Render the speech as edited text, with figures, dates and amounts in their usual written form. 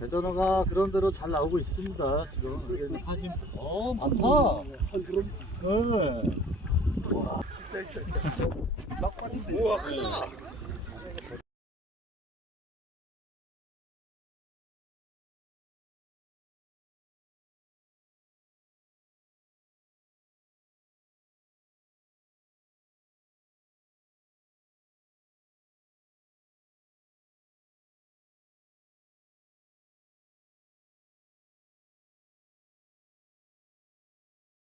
대전어가 그런 대로 잘 나오고 있습니다. 지금 사진 많다. 네. 우와 크다.